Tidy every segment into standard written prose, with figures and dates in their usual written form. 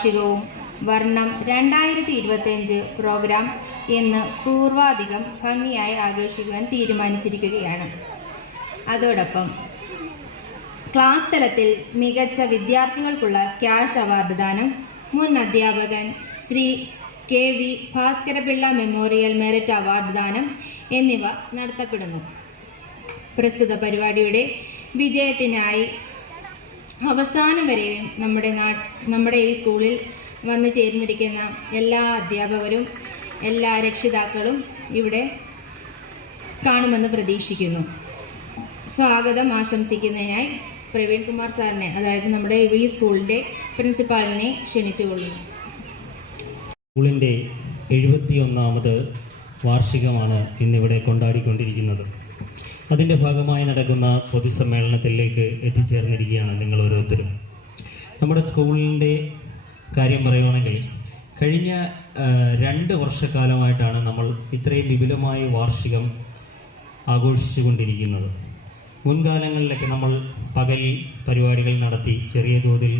വാർഷികവും വർണ്ണം 2025 പ്രോഗ്രാം ഇന്ന് പൂർവാധികം ഭംഗിയായി ആഘോഷിക്കുവാൻ തീരുമാനിച്ചിരിക്കുകയാണ്. അതോടൊപ്പം ക്ലാസ് തലത്തിൽ മികച്ച വിദ്യാർത്ഥികൾക്കുള്ള ക്യാഷ് അവാർഡ് ദാനം, മുൻ അധ്യാപകൻ Shri KV Bhaskarapillai memorial merit award ദാനം എന്നിവ നടത്തപ്പെടുന്നു. പ്രസ്തുത പരിപാടിയുടെ വിജയത്തിനായി അവസാനം വരെയും നമ്മുടെ ഈ സ്കൂളിൽ വന്നു ചേർന്നിരിക്കുന്ന എല്ലാ അധ്യാപകരും എല്ലാ രക്ഷിതാക്കളും ഇവിടെ കാണുമെന്ന് പ്രതീക്ഷിക്കുന്നു. സ്വാഗതം ആശംസിക്കുന്നതിനായി പ്രവീൺ കുമാർ സാറിനെ, അതായത് നമ്മുടെ ഈ സ്കൂളിൻ്റെ പ്രിൻസിപ്പാളിനെ ക്ഷണിച്ചുകൊള്ളുന്നു. സ്കൂളിൻ്റെ 71ാമത് വാർഷികമാണ് ഇന്നിവിടെ കൊണ്ടാടിക്കൊണ്ടിരിക്കുന്നത്. അതിൻ്റെ ഭാഗമായി നടക്കുന്ന പൊതുസമ്മേളനത്തിലേക്ക് എത്തിച്ചേർന്നിരിക്കുകയാണ് നിങ്ങൾ ഓരോരുത്തരും. നമ്മുടെ സ്കൂളിൻ്റെ കാര്യം പറയുകയാണെങ്കിൽ കഴിഞ്ഞ 2 വർഷക്കാലമായിട്ടാണ് നമ്മൾ ഇത്രയും വിപുലമായ വാർഷികം ആഘോഷിച്ചു കൊണ്ടിരിക്കുന്നത്. മുൻകാലങ്ങളിലൊക്കെ നമ്മൾ പകൽ പരിപാടികൾ നടത്തി ചെറിയ തോതിൽ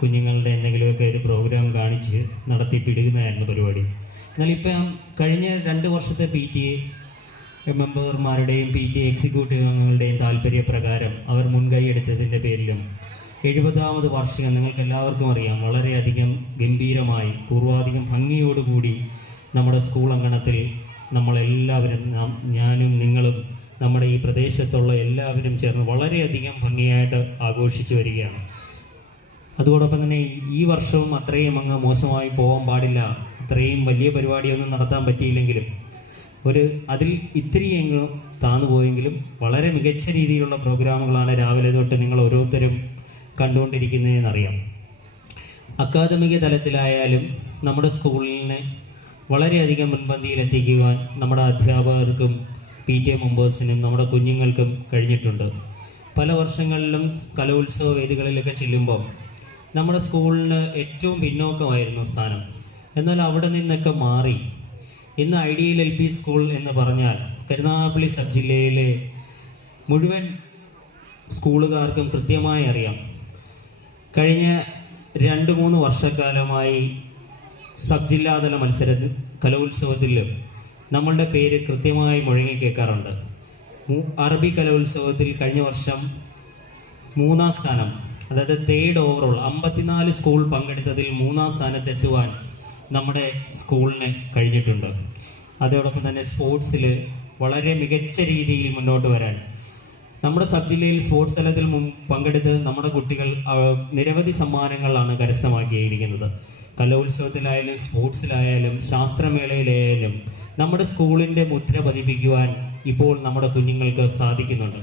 കുഞ്ഞുങ്ങളുടെ എന്തെങ്കിലുമൊക്കെ ഒരു പ്രോഗ്രാം കാണിച്ച് നടത്തിപ്പിടുന്നതായിരുന്നു പരിപാടി. എന്നാൽ ഇപ്പം കഴിഞ്ഞ 2 വർഷത്തെ PTA മെമ്പർമാരുടെയും PTA എക്സിക്യൂട്ടീവ് അംഗങ്ങളുടെയും താല്പര്യപ്രകാരം അവർ മുൻകൈ എടുത്തതിൻ്റെ പേരിലും 70ാമത് വാർഷികം നിങ്ങൾക്ക് എല്ലാവർക്കും അറിയാം വളരെയധികം ഗംഭീരമായി പൂർവാധികം ഭംഗിയോടുകൂടി നമ്മുടെ സ്കൂൾ അങ്കണത്തിൽ നമ്മളെല്ലാവരും ഞാനും നിങ്ങളും നമ്മുടെ ഈ പ്രദേശത്തുള്ള എല്ലാവരും ചേർന്ന് വളരെയധികം ഭംഗിയായിട്ട് ആഘോഷിച്ചു വരികയാണ്. അതോടൊപ്പം തന്നെ ഈ വർഷവും അത്രയും അങ്ങ് മോശമായി പോകാൻ പാടില്ല. അത്രയും വലിയ പരിപാടിയൊന്നും നടത്താൻ പറ്റിയില്ലെങ്കിലും അതിൽ ഇത്തിരിയെങ്കിലും താന്നു പോയെങ്കിലും വളരെ മികച്ച രീതിയിലുള്ള പ്രോഗ്രാമുകളാണ് രാവിലെ തൊട്ട് നിങ്ങൾ ഓരോരുത്തരും കണ്ടുകൊണ്ടിരിക്കുന്നതെന്നറിയാം. അക്കാദമിക തലത്തിലായാലും നമ്മുടെ സ്കൂളിനെ വളരെയധികം മുൻപന്തിയിലെത്തിക്കുവാൻ നമ്മുടെ അധ്യാപകർക്കും PTA മെമ്പേഴ്സിനും നമ്മുടെ കുഞ്ഞുങ്ങൾക്കും കഴിഞ്ഞിട്ടുണ്ട്. പല വർഷങ്ങളിലും കലോത്സവ വേദികളിലൊക്കെ ചെല്ലുമ്പോൾ നമ്മുടെ സ്കൂളിന് ഏറ്റവും പിന്നോക്കമായിരുന്നു സ്ഥാനം. എന്നാൽ അവിടെ നിന്നൊക്കെ മാറി ഇന്ന് ഐഡിയൽ LP സ്കൂൾ എന്ന് പറഞ്ഞാൽ കരുനാഗപ്പള്ളി സബ് ജില്ലയിലെ മുഴുവൻ സ്കൂളുകാർക്കും കൃത്യമായി അറിയാം. കഴിഞ്ഞ 2-3 വർഷക്കാലമായി സബ് ജില്ലാതല കലോത്സവത്തിലും നമ്മളുടെ പേര് കൃത്യമായി മുഴങ്ങി കേൾക്കാറുണ്ട്. അറബി കലോത്സവത്തിൽ കഴിഞ്ഞ വർഷം 3ാം സ്ഥാനം, അതായത് 3rd ഓവറോൾ 54 സ്കൂൾ പങ്കെടുത്തതിൽ 3ാം സ്ഥാനത്തെത്തുവാൻ നമ്മുടെ സ്കൂളിന് കഴിഞ്ഞിട്ടുണ്ട്. അതോടൊപ്പം തന്നെ സ്പോർട്സിൽ വളരെ മികച്ച രീതിയിൽ മുന്നോട്ട് വരാൻ നമ്മുടെ സബ് ജില്ലയിൽ സ്പോർട്സ് തലത്തിൽ പങ്കെടുത്ത് നമ്മുടെ കുട്ടികൾ നിരവധി സമ്മാനങ്ങളാണ് കരസ്ഥമാക്കിയിരിക്കുന്നത്. കലോത്സവത്തിലായാലും സ്പോർട്സിലായാലും ശാസ്ത്രമേളയിലായാലും നമ്മുടെ സ്കൂളിൻ്റെ മുദ്ര പതിപ്പിക്കുവാൻ ഇപ്പോൾ നമ്മുടെ കുഞ്ഞുങ്ങൾക്ക് സാധിക്കുന്നുണ്ട്.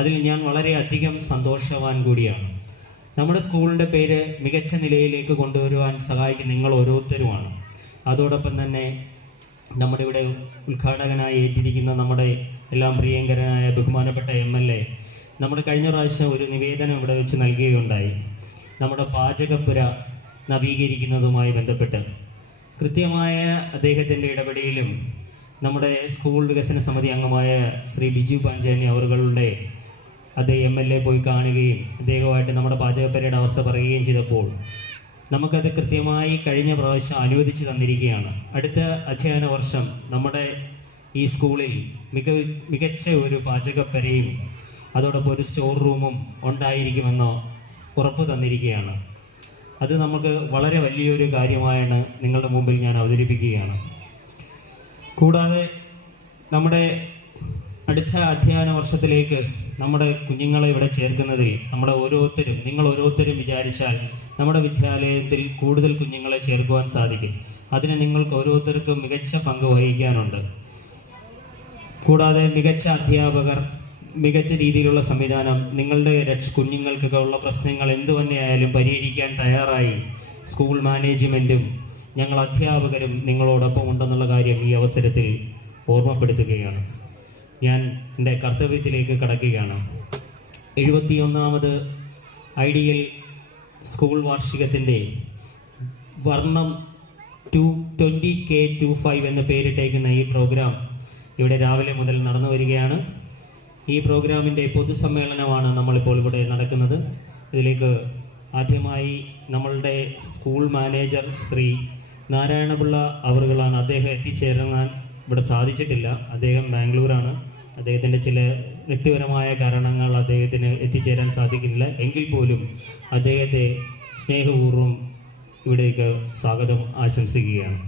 അതിൽ ഞാൻ വളരെയധികം സന്തോഷവാൻ കൂടിയാണ്. നമ്മുടെ സ്കൂളിൻ്റെ പേര് മികച്ച നിലയിലേക്ക് കൊണ്ടുവരുവാൻ സഹായിക്കുന്ന നിങ്ങൾ ഓരോരുത്തരുമാണ്. അതോടൊപ്പം തന്നെ നമ്മുടെ ഇവിടെ ഉദ്ഘാടകനായി ഏറ്റിരിക്കുന്ന നമ്മുടെ എല്ലാം പ്രിയങ്കരനായ ബഹുമാനപ്പെട്ട MLA നമ്മുടെ കഴിഞ്ഞ പ്രാവശ്യം ഒരു നിവേദനം ഇവിടെ വെച്ച് നൽകുകയുണ്ടായി. നമ്മുടെ പാചകപ്പുര നവീകരിക്കുന്നതുമായി ബന്ധപ്പെട്ട് കൃത്യമായ അദ്ദേഹത്തിൻ്റെ ഇടപെടലും നമ്മുടെ സ്കൂൾ വികസന സമിതി അംഗമായ ശ്രീ ബിജു പഞ്ചാനി അവരുടെ MLA പോയി കാണുകയും അദ്ദേഹമായിട്ട് നമ്മുടെ പാചകപ്പുരയുടെ അവസ്ഥ പറയുകയും ചെയ്തപ്പോൾ നമുക്കത് കൃത്യമായി കഴിഞ്ഞ പ്രാവശ്യം അനുവദിച്ചു തന്നിരിക്കുകയാണ്. അടുത്ത അധ്യയന വർഷം നമ്മുടെ ഈ സ്കൂളിൽ മികച്ച ഒരു പാചകപ്പുരയും അതോടൊപ്പം ഒരു സ്റ്റോർ റൂമും ഉണ്ടായിരിക്കുമെന്ന് ഉറപ്പ് തന്നിരിക്കുകയാണ്. അത് നമുക്ക് വളരെ വലിയൊരു കാര്യമായാണ് നിങ്ങളുടെ മുമ്പിൽ ഞാൻ അവതരിപ്പിക്കുകയാണ്. കൂടാതെ നമ്മുടെ അടുത്ത അധ്യയന വർഷത്തിലേക്ക് നമ്മുടെ കുഞ്ഞുങ്ങളെ ഇവിടെ ചേർക്കുന്നതിൽ നിങ്ങൾ ഓരോരുത്തരും വിചാരിച്ചാൽ നമ്മുടെ വിദ്യാലയത്തിൽ കൂടുതൽ കുഞ്ഞുങ്ങളെ ചേർക്കുവാൻ സാധിക്കും. അതിന് നിങ്ങൾക്ക് ഓരോരുത്തർക്കും മികച്ച പങ്ക് വഹിക്കാനുണ്ട്. കൂടാതെ മികച്ച അധ്യാപകർ, മികച്ച രീതിയിലുള്ള സംവിധാനം, നിങ്ങളുടെ കുഞ്ഞുങ്ങൾക്കൊക്കെ ഉള്ള പ്രശ്നങ്ങൾ എന്തു തന്നെയായാലും പരിഹരിക്കാൻ തയ്യാറായി സ്കൂൾ മാനേജ്മെൻറ്റും ഞങ്ങൾ അധ്യാപകരും നിങ്ങളോടൊപ്പം ഉണ്ടെന്നുള്ള കാര്യം ഈ അവസരത്തിൽ ഓർമ്മപ്പെടുത്തുകയാണ്. ഞാൻ എൻ്റെ കർത്തവ്യത്തിലേക്ക് കടക്കുകയാണ്. 71ാമത് ഐഡിയൽ സ്കൂൾ വാർഷികത്തിൻ്റെ വർണ്ണം 20K25 എന്ന പേരിട്ടേക്കുന്ന ഈ പ്രോഗ്രാം ഇവിടെ രാവിലെ മുതൽ നടന്നു വരികയാണ്. ഈ പ്രോഗ്രാമിൻ്റെ പൊതുസമ്മേളനമാണ് നമ്മളിപ്പോൾ ഇവിടെ നടക്കുന്നത്. ഇതിലേക്ക് ആദ്യമായി നമ്മളുടെ സ്കൂൾ മാനേജർ ശ്രീ നാരായണപിള്ള അവറുകളാണ്. അദ്ദേഹം എത്തിച്ചേരാൻ ഇവിടെ സാധിച്ചിട്ടില്ല. അദ്ദേഹം ബാംഗ്ലൂരാണ്. അദ്ദേഹത്തിൻ്റെ ചില വ്യക്തിപരമായ കാരണങ്ങൾ അദ്ദേഹത്തിന് എത്തിച്ചേരാൻ സാധിക്കുന്നില്ല. എങ്കിൽ പോലും അദ്ദേഹത്തെ സ്നേഹപൂർവ്വം ഇവിടേക്ക് സ്വാഗതം ആശംസിക്കുകയാണ്.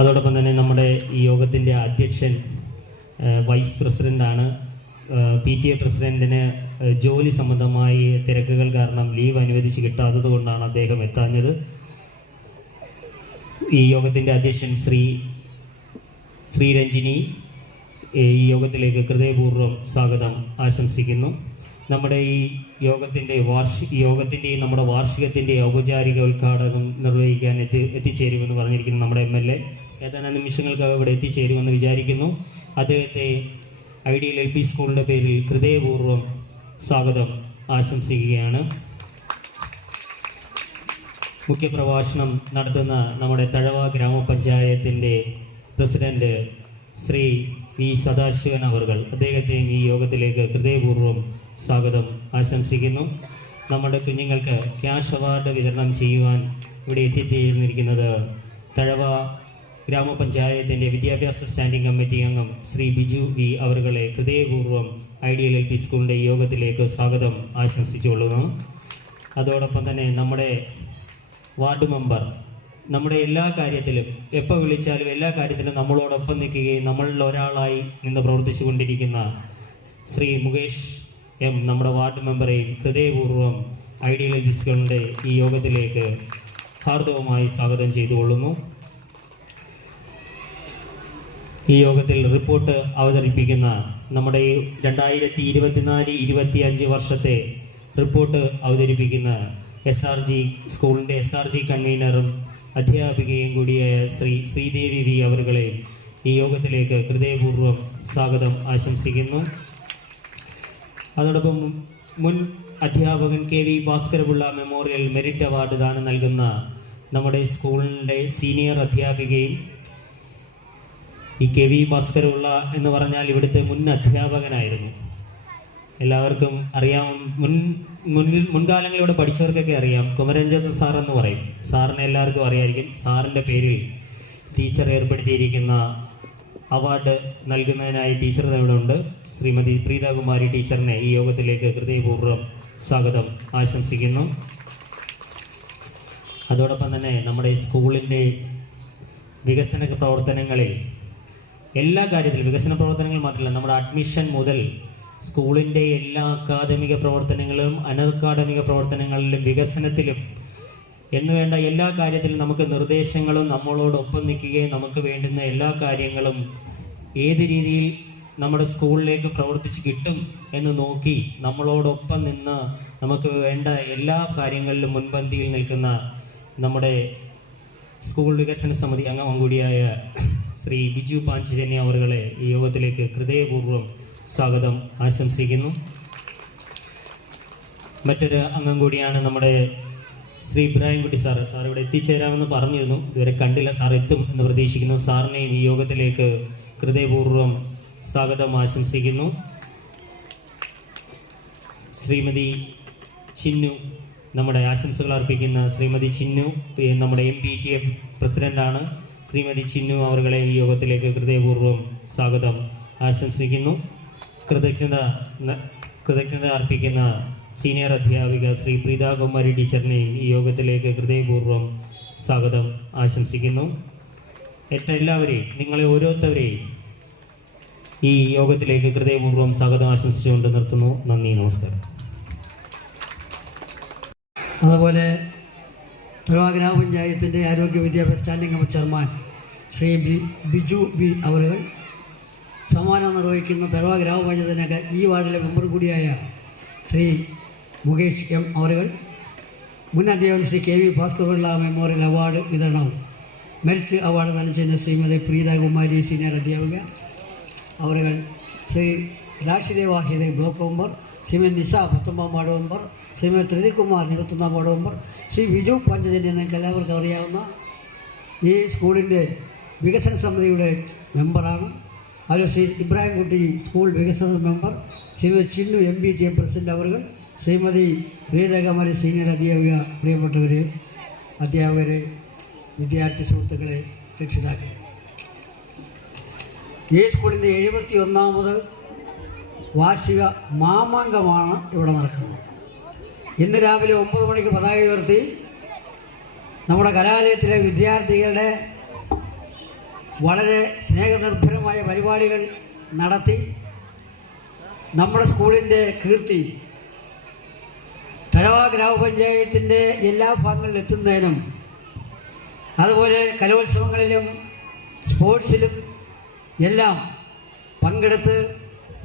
അതോടൊപ്പം തന്നെ നമ്മുടെ ഈ യോഗത്തിൻ്റെ അധ്യക്ഷൻ വൈസ് പ്രസിഡൻ്റാണ്. PTA പ്രസിഡൻറ്റിന് ജോലി സംബന്ധമായി തിരക്കുകൾ കാരണം ലീവ് അനുവദിച്ച് കിട്ടാത്തത് കൊണ്ടാണ് അദ്ദേഹം എത്താഞ്ഞത്. ഈ യോഗത്തിൻ്റെ അധ്യക്ഷൻ ശ്രീ രഞ്ജിനി ഈ യോഗത്തിലേക്ക് ഹൃദയപൂർവ്വം സ്വാഗതം ആശംസിക്കുന്നു. നമ്മുടെ ഈ യോഗത്തിൻ്റെയും നമ്മുടെ വാർഷികത്തിൻ്റെ ഔപചാരിക ഉദ്ഘാടനം നിർവഹിക്കാൻ എത്തിച്ചേരുമെന്ന് പറഞ്ഞിരിക്കുന്നു നമ്മുടെ MLA. ഏതാനും നിമിഷങ്ങൾക്കകം ഇവിടെ എത്തിച്ചേരുമെന്ന് വിചാരിക്കുന്നു. അദ്ദേഹത്തെ ഐഡിയൽ LP സ്കൂളിൻ്റെ പേരിൽ ഹൃദയപൂർവ്വം സ്വാഗതം ആശംസിക്കുകയാണ്. മുഖ്യപ്രഭാഷണം നടത്തുന്ന നമ്മുടെ തഴവ ഗ്രാമപഞ്ചായത്തിൻ്റെ പ്രസിഡന്റ് ശ്രീ V സദാശിവൻ അവർകൾ, അദ്ദേഹത്തെയും ഈ യോഗത്തിലേക്ക് ഹൃദയപൂർവ്വം സ്വാഗതം ആശംസിക്കുന്നു. നമ്മുടെ കുഞ്ഞുങ്ങൾക്ക് ക്യാഷ് അവാർഡ് വിതരണം ചെയ്യുവാൻ ഇവിടെ എത്തിച്ചേർന്നിരിക്കുന്നത് തഴവ ഗ്രാമപഞ്ചായത്തിൻ്റെ വിദ്യാഭ്യാസ സ്റ്റാൻഡിംഗ് കമ്മിറ്റി അംഗം ശ്രീ ബിജു V അവറുകളെ ഹൃദയപൂർവ്വം ഐഡിയൽ LP സ്കൂളിൻ്റെ യോഗത്തിലേക്ക് സ്വാഗതം ആശംസിച്ചുകൊള്ളുന്നു. അതോടൊപ്പം തന്നെ നമ്മുടെ വാർഡ് മെമ്പർ നമ്മുടെ എല്ലാ കാര്യത്തിലും എപ്പോൾ വിളിച്ചാലും എല്ലാ കാര്യത്തിലും നമ്മളോടൊപ്പം നിൽക്കുകയും നമ്മളിൽ ഒരാളായി നിന്ന് പ്രവർത്തിച്ചു കൊണ്ടിരിക്കുന്ന ശ്രീ മുകേഷ് M നമ്മുടെ വാർഡ് മെമ്പറെയും ഹൃദയപൂർവ്വം ഐഡിയൽ LP സ്കൂളിൻ്റെ ഈ യോഗത്തിലേക്ക് ഹാർദവമായി സ്വാഗതം ചെയ്തുകൊള്ളുന്നു. ഈ യോഗത്തിൽ റിപ്പോർട്ട് അവതരിപ്പിക്കുന്ന നമ്മുടെ 2024-25 വർഷത്തെ റിപ്പോർട്ട് അവതരിപ്പിക്കുന്ന സ്കൂളിൻ്റെ SRG കൺവീനറും അധ്യാപികയും കൂടിയായ ശ്രീദേവി V അവറുകളെയും ഈ യോഗത്തിലേക്ക് ഹൃദയപൂർവ്വം സ്വാഗതം ആശംസിക്കുന്നു. അതോടൊപ്പം മുൻ അധ്യാപകൻ KV Bhaskarapillai memorial merit award ദാനം നൽകുന്ന നമ്മുടെ സ്കൂളിൻ്റെ സീനിയർ അധ്യാപികയും ഈ KV ഭാസ്കരപിള്ള എന്ന് പറഞ്ഞാൽ ഇവിടുത്തെ മുൻ അധ്യാപകനായിരുന്നു. എല്ലാവർക്കും അറിയാം, മുൻകാലങ്ങളിൽ ഇവിടെ പഠിച്ചവർക്കൊക്കെ അറിയാം. കുമരഞ്ജത്ത് സാർ എന്ന് പറയും. സാറിനെ എല്ലാവർക്കും അറിയായിരിക്കും. സാറിൻ്റെ പേരിൽ ടീച്ചർ ഏർപ്പെടുത്തിയിരിക്കുന്ന അവാർഡ് നൽകുന്നതിനായി ടീച്ചർ ഇവിടെ ഉണ്ട്. ശ്രീമതി പ്രീതകുമാരി ടീച്ചറിനെ ഈ യോഗത്തിലേക്ക് ഹൃദയപൂർവ്വം സ്വാഗതം ആശംസിക്കുന്നു. അതോടൊപ്പം തന്നെ നമ്മുടെ സ്കൂളിൻ്റെ വികസന പ്രവർത്തനങ്ങളിൽ എല്ലാ കാര്യത്തിലും വികസന പ്രവർത്തനങ്ങൾ മാത്രമല്ല, നമ്മുടെ അഡ്മിഷൻ മുതൽ സ്കൂളിൻ്റെ എല്ലാ അക്കാദമിക പ്രവർത്തനങ്ങളിലും അനക്കാദമിക പ്രവർത്തനങ്ങളിലും വികസനത്തിലും എന്നുവേണ്ട എല്ലാ കാര്യത്തിലും നമുക്ക് നിർദ്ദേശങ്ങളും നമ്മളോടൊപ്പം നിൽക്കുകയും നമുക്ക് വേണ്ടുന്ന എല്ലാ കാര്യങ്ങളും ഏത് രീതിയിൽ നമ്മുടെ സ്കൂളിലേക്ക് പ്രവർത്തിച്ച് കിട്ടും എന്ന് നോക്കി നമ്മളോടൊപ്പം നിന്ന് നമുക്ക് വേണ്ട എല്ലാ കാര്യങ്ങളിലും മുൻപന്തിയിൽ നിൽക്കുന്ന നമ്മുടെ സ്കൂൾ വികസന സമിതി അംഗം കൂടിയായ ശ്രീ ബിജു പാഞ്ചജന്യ അവറുകളെ ഈ യോഗത്തിലേക്ക് ഹൃദയപൂർവ്വം സ്വാഗതം ആശംസിക്കുന്നു. മറ്റൊരു അംഗം കൂടിയാണ് നമ്മുടെ ശ്രീ ഇബ്രാഹിംകുട്ടി സാർ. സാർ ഇവിടെ എത്തിച്ചേരാമെന്ന് പറഞ്ഞിരുന്നു, ഇതുവരെ കണ്ടില്ല. സാർ എത്തും എന്ന് പ്രതീക്ഷിക്കുന്നു. സാറിനെയും ഈ യോഗത്തിലേക്ക് ഹൃദയപൂർവ്വം സ്വാഗതം ആശംസിക്കുന്നു. ശ്രീമതി ചിന്നു, നമ്മുടെ ആശംസകൾ അർപ്പിക്കുന്ന ശ്രീമതി ചിന്നു നമ്മുടെ MPTA പ്രസിഡൻ്റാണ്. ശ്രീമതി ചിന്നു അവരുടെ ഈ യോഗത്തിലേക്ക് ഹൃദയപൂർവ്വം സ്വാഗതം ആശംസിക്കുന്നു. കൃതജ്ഞത അർപ്പിക്കുന്ന സീനിയർ അധ്യാപിക ശ്രീ പ്രീതകുമാരി ടീച്ചറിനെയും ഈ യോഗത്തിലേക്ക് ഹൃദയപൂർവ്വം സ്വാഗതം ആശംസിക്കുന്നു. എല്ലാവരെയും, നിങ്ങളെ ഓരോരുത്തരെയും ഈ യോഗത്തിലേക്ക് ഹൃദയപൂർവ്വം സ്വാഗതം ആശംസിച്ചുകൊണ്ട് നിർത്തുന്നു. നന്ദി, നമസ്കാരം. അതുപോലെ തഴവ ഗ്രാമപഞ്ചായത്തിൻ്റെ ആരോഗ്യ വിദ്യാഭ്യാസ standing committee chairman Shri Biju V അവറുകൾ, സമ്മാനം നിർവഹിക്കുന്ന തഴവ ഗ്രാമപഞ്ചായത്തിൻ്റെ ഈ വാർഡിലെ മെമ്പർ കൂടിയായ ശ്രീ മുകേഷ് M അവറുകൾ, മുൻ അധ്യാപകൻ Shri KV Bhaskarapillai memorial award വിതരണവും മെറിറ്റ് അവാർഡ് ദാനം ചെയ്യുന്ന ശ്രീമതി പ്രീതകുമാരി സീനിയർ അധ്യാപിക അവറുകൾ, Shri Rashid Wahid block member, Shrimati Nisa 19 ward member, Shrimati Thrikumar 21 ward member, Shri Biju Panchajanya നിങ്ങൾക്ക് എല്ലാവർക്കും അറിയാവുന്ന ഈ സ്കൂളിൻ്റെ വികസന സമിതിയുടെ മെമ്പറാണ്. അതിൽ ശ്രീ ഇബ്രാഹിംകുട്ടി സ്കൂൾ വികസന member, Shrimati Chinnu MPTA president അവറുകൾ, ശ്രീമതി പ്രിയതകമരി സീനിയർ അധ്യാപിക, പ്രിയപ്പെട്ടവർ, അധ്യാപകർ, വിദ്യാർത്ഥി സുഹൃത്തുക്കളെ, രക്ഷിതാക്കളെ, ഈ സ്കൂളിൻ്റെ 71ാമത് വാർഷിക മാമാങ്കമാണ് ഇവിടെ നടക്കുന്നത്. ഇന്ന് രാവിലെ 9 മണിക്ക് പതാക ഉയർത്തി നമ്മുടെ കലാലയത്തിലെ വിദ്യാർത്ഥികളുടെ വളരെ സ്നേഹനിർഭരമായ പരിപാടികൾ നടത്തി നമ്മുടെ സ്കൂളിൻ്റെ കീർത്തി തഴവ ഗ്രാമപഞ്ചായത്തിൻ്റെ എല്ലാ ഭാഗങ്ങളിലും എത്തുന്നതിനും, അതുപോലെ കലോത്സവങ്ങളിലും സ്പോർട്സിലും എല്ലാം പങ്കെടുത്ത്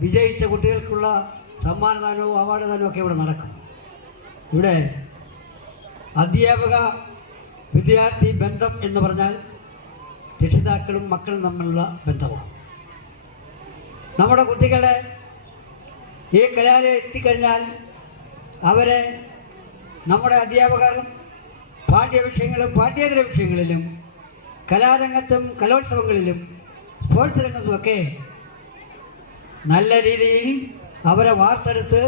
വിജയിച്ച കുട്ടികൾക്കുള്ള സമ്മാനദാനവും അവാർഡ് ദാനവും ഒക്കെ ഇവിടെ നടക്കും. ഇവിടെ അധ്യാപക വിദ്യാർത്ഥി ബന്ധം എന്ന് പറഞ്ഞാൽ രക്ഷിതാക്കളും മക്കളും തമ്മിലുള്ള ബന്ധമാണ്. നമ്മുടെ കുട്ടികളെ ഈ കലാലയം എത്തിക്കഴിഞ്ഞാൽ അവരെ നമ്മുടെ അധ്യാപകർ പാഠ്യവിഷയങ്ങളും പാഠ്യേതര വിഷയങ്ങളിലും കലാരംഗത്തും കലോത്സവങ്ങളിലും സ്പോർട്സ് രംഗത്തുമൊക്കെ നല്ല രീതിയിൽ അവരെ വാർത്തെടുത്ത്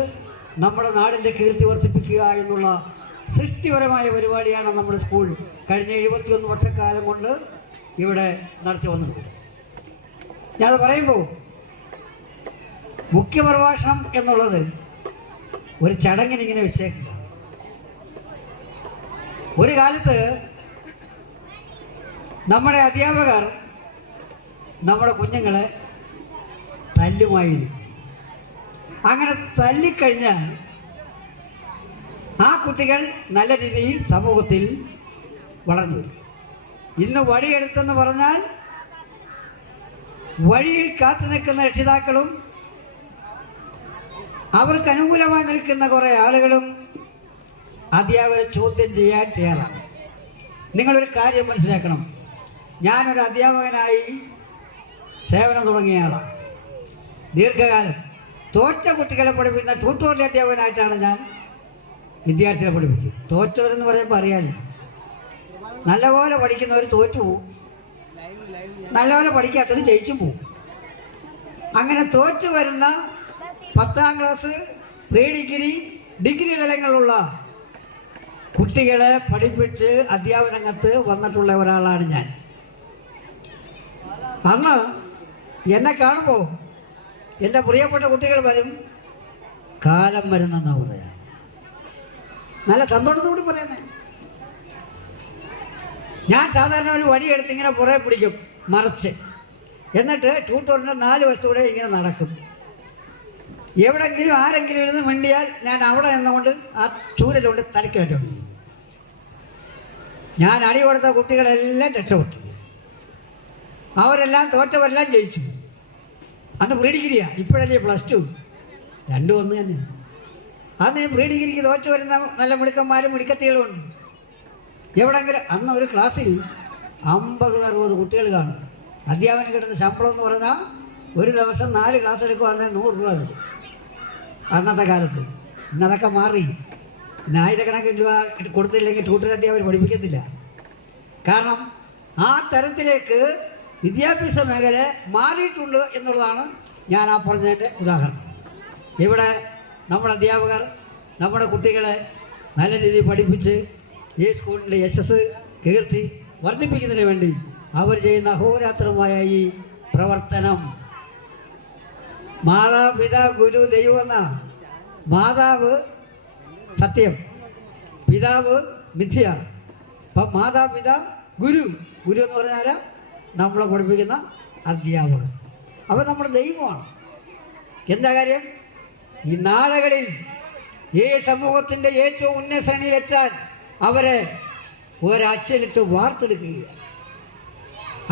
നമ്മുടെ നാടിൻ്റെ കീർത്തി വർദ്ധിപ്പിക്കുക എന്നുള്ള സൃഷ്ടിപരമായ പരിപാടിയാണ് നമ്മുടെ സ്കൂൾ കഴിഞ്ഞ 71 വർഷക്കാലം കൊണ്ട് ഇവിടെ നടത്തി വന്നിട്ടുണ്ട്. ഞാനത് പറയുമ്പോൾ മുഖ്യപ്രഭാഷണം എന്നുള്ളത് ഒരു ചടങ്ങിനിങ്ങനെ വെച്ചേക്കുക. ഒരു കാലത്ത് നമ്മുടെ അധ്യാപകർ നമ്മുടെ കുഞ്ഞുങ്ങളെ തല്ലുമായിരുന്നു. അങ്ങനെ തല്ലിക്കഴിഞ്ഞാൽ ആ കുട്ടികൾ നല്ല രീതിയിൽ സമൂഹത്തിൽ വളർന്നു വരും. ഇന്ന് വഴിയെടുത്തെന്ന് പറഞ്ഞാൽ വഴിയിൽ കാത്തു നിൽക്കുന്ന രക്ഷിതാക്കളും അവർക്ക് അനുകൂലമായി നിൽക്കുന്ന കുറേ ആളുകളും അധ്യാപകരെ ചോദ്യം ചെയ്യാൻ തയ്യാറാണ്. നിങ്ങളൊരു കാര്യം മനസ്സിലാക്കണം, ഞാനൊരു അധ്യാപകനായി സേവനം തുടങ്ങിയ ആളാണ്. ദീർഘകാലം തോറ്റ കുട്ടികളെ പഠിപ്പിക്കുന്ന ട്യൂട്ടോറിയൽ അധ്യാപകനായിട്ടാണ് ഞാൻ വിദ്യാർത്ഥികളെ പഠിപ്പിച്ചത്. തോറ്റവരെന്ന് പറയുമ്പോൾ അറിയാമല്ലോ, നല്ലപോലെ പഠിക്കുന്നവർ തോറ്റു പോവും, നല്ലപോലെ പഠിക്കാത്തവർ ജയിച്ചും പോവും. അങ്ങനെ തോറ്റു വരുന്ന 10ാം ക്ലാസ്, പ്രീ ഡിഗ്രി, ഡിഗ്രി തലങ്ങളിലുള്ള കുട്ടികളെ പഠിപ്പിച്ച് അധ്യാപന രംഗത്ത് വന്നിട്ടുള്ള ഒരാളാണ് ഞാൻ. അന്ന് എന്നെ കാണുമ്പോൾ എൻ്റെ പ്രിയപ്പെട്ട കുട്ടികൾ വരും, കാലം വരുന്നെന്നാ പറയാം. നല്ല സന്തോഷത്തോട് പറയുന്നേ. ഞാൻ സാധാരണ ഒരു വടിയെടുത്ത് ഇങ്ങനെ പുറകെ പിടിക്കും മറച്ച്, എന്നിട്ട് ട്യൂട്ടോറിൻ്റെ 4 വശത്തൂടെ ഇങ്ങനെ നടക്കും. എവിടെങ്കിലും ആരെങ്കിലും ഇരുന്ന് മിണ്ടിയാൽ ഞാൻ അവിടെ നിന്നുകൊണ്ട് ആ ചൂരലുകൊണ്ട് തലക്കേറ്റും. ഞാൻ അടി കൊടുത്ത കുട്ടികളെല്ലാം രക്ഷപ്പെട്ടു, അവരെല്ലാം തോറ്റവരെല്ലാം ജയിച്ചു. അന്ന് പ്രീ ഡിഗ്രിയാ, ഇപ്പോഴല്ലേ +2, രണ്ടും ഒന്ന് തന്നെ. അന്ന് പ്രീ ഡിഗ്രിക്ക് തോറ്റു വരുന്ന നല്ല മിടുക്കന്മാരും മിടുക്കത്തികളും ഉണ്ട്. എവിടെങ്കിലും അന്ന് ഒരു ക്ലാസ്സിൽ 50-60 കുട്ടികൾ കാണും. അധ്യാപനം കിട്ടുന്ന ശമ്പളം എന്ന് പറഞ്ഞാൽ ഒരു ദിവസം 4 ക്ലാസ് എടുക്കുവാണെങ്കിൽ 100 രൂപ തരും അന്നത്തെ കാലത്ത്. ഇന്നതൊക്കെ മാറി. ഇന്ന് 1000-കണക്കിന് രൂപ കൊടുത്തില്ലെങ്കിൽ ട്യൂട്ടർ അധ്യാപകർ പഠിപ്പിക്കത്തില്ല. കാരണം ആ തരത്തിലേക്ക് വിദ്യാഭ്യാസ മേഖല മാറിയിട്ടുണ്ട് എന്നുള്ളതാണ് ഞാൻ ആ പറഞ്ഞതിൻ്റെ ഉദാഹരണം. ഇവിടെ നമ്മുടെ അധ്യാപകർ നമ്മുടെ കുട്ടികളെ നല്ല രീതിയിൽ പഠിപ്പിച്ച് ഈ സ്കൂളിൻ്റെ യശസ് കീർത്തി വർദ്ധിപ്പിക്കുന്നതിന് വേണ്ടി അവർ ചെയ്യുന്ന അഹോരാത്രമായ ഈ പ്രവർത്തനം, മാതാപിതാ ഗുരു ദൈവം എന്നാണ്. മാതാവ് സത്യം, പിതാവ് മിഥ്യ. അപ്പം മാതാപിതാ ഗുരു, ഗുരു എന്ന് പറഞ്ഞാൽ നമ്മളെ പഠിപ്പിക്കുന്ന അധ്യാപകർ. അപ്പോൾ നമ്മുടെ ദൈവമാണ്. എന്താ കാര്യം? ഈ നാളുകളിൽ ഈ സമൂഹത്തിൻ്റെ ഏറ്റവും ഉന്നത ശ്രേണിയിലെത്താൻ അവരെ ഒരച്ചിലിട്ട് വാർത്തെടുക്കുക.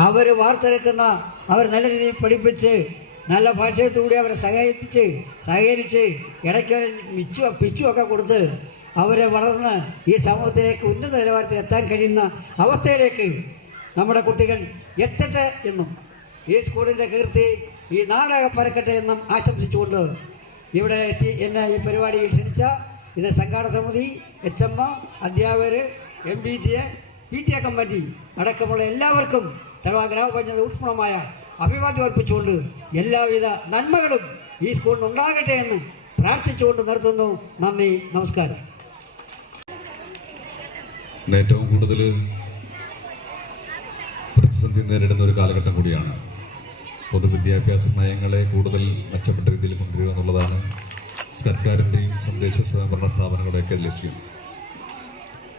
അവർ വാർത്തെടുക്കുന്ന, അവർ നല്ല രീതിയിൽ പഠിപ്പിച്ച് നല്ല ഭാഷയോടുകൂടി അവരെ സഹകരിച്ച് ഇടയ്ക്കൊരു പിച്ചുമൊക്കെ കൊടുത്ത് അവരെ വളർന്ന് ഈ സമൂഹത്തിലേക്ക് ഉന്നത നിലവാരത്തിൽ എത്താൻ കഴിയുന്ന അവസ്ഥയിലേക്ക് നമ്മുടെ കുട്ടികൾ എത്തട്ടെ എന്നും ഈ സ്കൂളിൻ്റെ കീർത്തി ഈ നാടക പരക്കട്ടെ എന്നും ആശംസിച്ചുകൊണ്ട് ഇവിടെ എത്തി എന്നെ ഈ പരിപാടിയിൽ ക്ഷണിച്ച ഇതിൻ്റെ സംഘാടക സമിതി, HM, അധ്യാപകർ, MPTA, PTA കമ്മിറ്റി അടക്കമുള്ള എല്ലാവർക്കും തഴവ ഗ്രാമപഞ്ചായത്ത് ഊഷ്മളമായ അഭിവാദ്യം അർപ്പിച്ചുകൊണ്ട് എല്ലാവിധ നന്മകളും ഈ സ്കൂളിനുണ്ടാകട്ടെ എന്ന് പ്രാർത്ഥിച്ചുകൊണ്ട് നിർത്തുന്നു. നന്ദി, നമസ്കാരം. ഏറ്റവും കൂടുതൽ പ്രതിസന്ധി നേരിടുന്ന ഒരു കാലഘട്ടം കൂടിയാണ്. പൊതുവിദ്യാഭ്യാസ നയങ്ങളെ കൂടുതൽ മെച്ചപ്പെട്ട രീതിയിൽ കൊണ്ടുവരിക എന്നുള്ളതാണ് സർക്കാരിൻ്റെയും തദ്ദേശ സ്വയംഭരണ സ്ഥാപനങ്ങളുടെയൊക്കെ ലക്ഷ്യം.